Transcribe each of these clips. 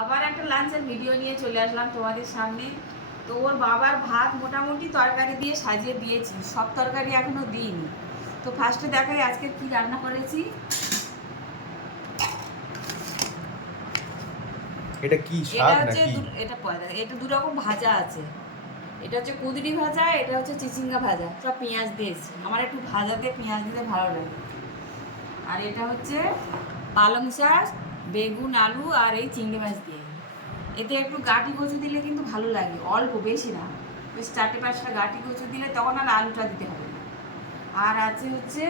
আবার একটা লাঞ্চের ভিডিও নিয়ে চলে আসলাম তোমাদের সামনে। তো ওর বাবার ভাত মোটামুটি তরকারি দিয়ে সাজিয়ে দিয়েছি, সব তরকারি এখনো দিইনি। তো ফার্স্টে দেখাই আজকে কি রান্না করেছি। এটা কি এটা শাক হচ্ছে নাকি? এটা দু রকম ভাজা আছে। এটা হচ্ছে কুঁদরি ভাজা, এটা হচ্ছে চিচিঙ্গা ভাজা, সব পেঁয়াজ দিয়েছি। আমার একটু ভাজা দিয়ে পেঁয়াজ দিতে ভালো লাগে। আর এটা হচ্ছে পালং শাক, বেগুন, আলু আর এই চিংড়ি মাছ দিয়ে। এতে একটু গাঁটি কচু দিলে কিন্তু ভালো লাগে, অল্প, বেশি না, বেশ 4-5টা গাঁটি কচু দিলে তখন আর আলুটা দিতে হবে না। আর আছে হচ্ছে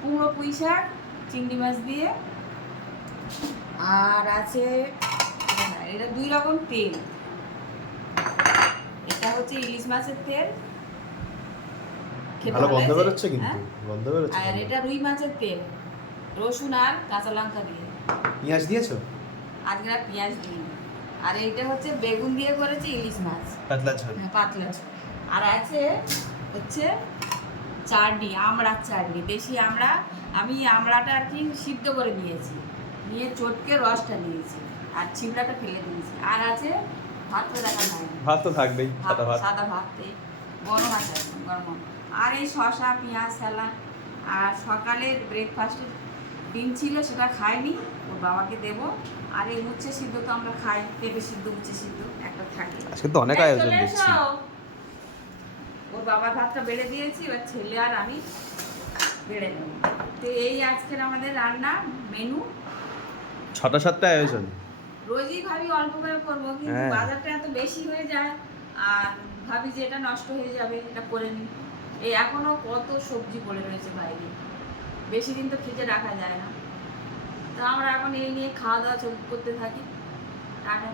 কুমড়ো পুঁই শাক চিংড়ি মাছ দিয়ে। আর আছে এটা 2 রকম তেল। এটা হচ্ছে ইলিশ মাছের তেল, খেতে ভালো ভালো গন্ধ হয়েছে, বেরোচ্ছে কিন্তু, হ্যাঁ। গন্ধ বেরোচ্ছে আর ভালো। এটা রুই মাছের তেল, রসুন আর কাঁচা লঙ্কা দিয়ে। পেঁয়াজ দিয়েছো? আজকে আর পেঁয়াজ দিইনি। আর এইটা হচ্ছে বেগুন দিয়ে করেছি ইলিশ মাছ, পাতলা ঝোল। হ্যাঁ, পাতলা ঝোল। আর আছে হচ্ছে চাটনি, আমড়ার চাটনি, দেশি আমড়া। আমি আমড়াটা আর কি সিদ্ধ করে নিয়েছি, নিয়ে চটকে রসটা নিয়েছি আর ছিবড়াটা ফেলে দিয়েছি। আর আছে ভাতটা দেখা যায় না, ভাত তো থাকবেই, ভাত, সাদা ভাত। সাদা ভাত, এই গরম আছে এখন, গরম। আর এই শসা পেঁয়াজ স্যালাড। আর সকালের ব্রেকফাস্টের ডিম ছিল, সেটা খাইনি, ওর বাবাকে দেবো। আর এই উচ্ছে সিদ্ধ তো আমরা খাই, পেঁপে সিদ্ধ, উচ্ছে সিদ্ধ একটা থাকে। আজকে তো অনেক এই আয়োজন চলে দেখছি। এসো। ওর বাবার ভাতটা বেড়ে দিয়েছি, এবার ছেলে আর আমি বেড়ে নেব। তো এই আজকের আমাদের রান্না মেনু। 6টা-7টা আয়োজন। রোজই ভাবি অল্প করে করবো, কিন্তু হ্যাঁ। বাজারটা এত বেশি হয়ে যায়। আর ভাবি যে এটা নষ্ট হয়ে যাবে, এটা করে নিই। এই এখনো কত সবজি পড়ে রয়েছে বাইরে, বেশি দিন তো ফ্রিজে রাখা যায় না। তো আমরা এখন এই নিয়ে খাওয়া দাওয়া করতে থাকি। টাটা।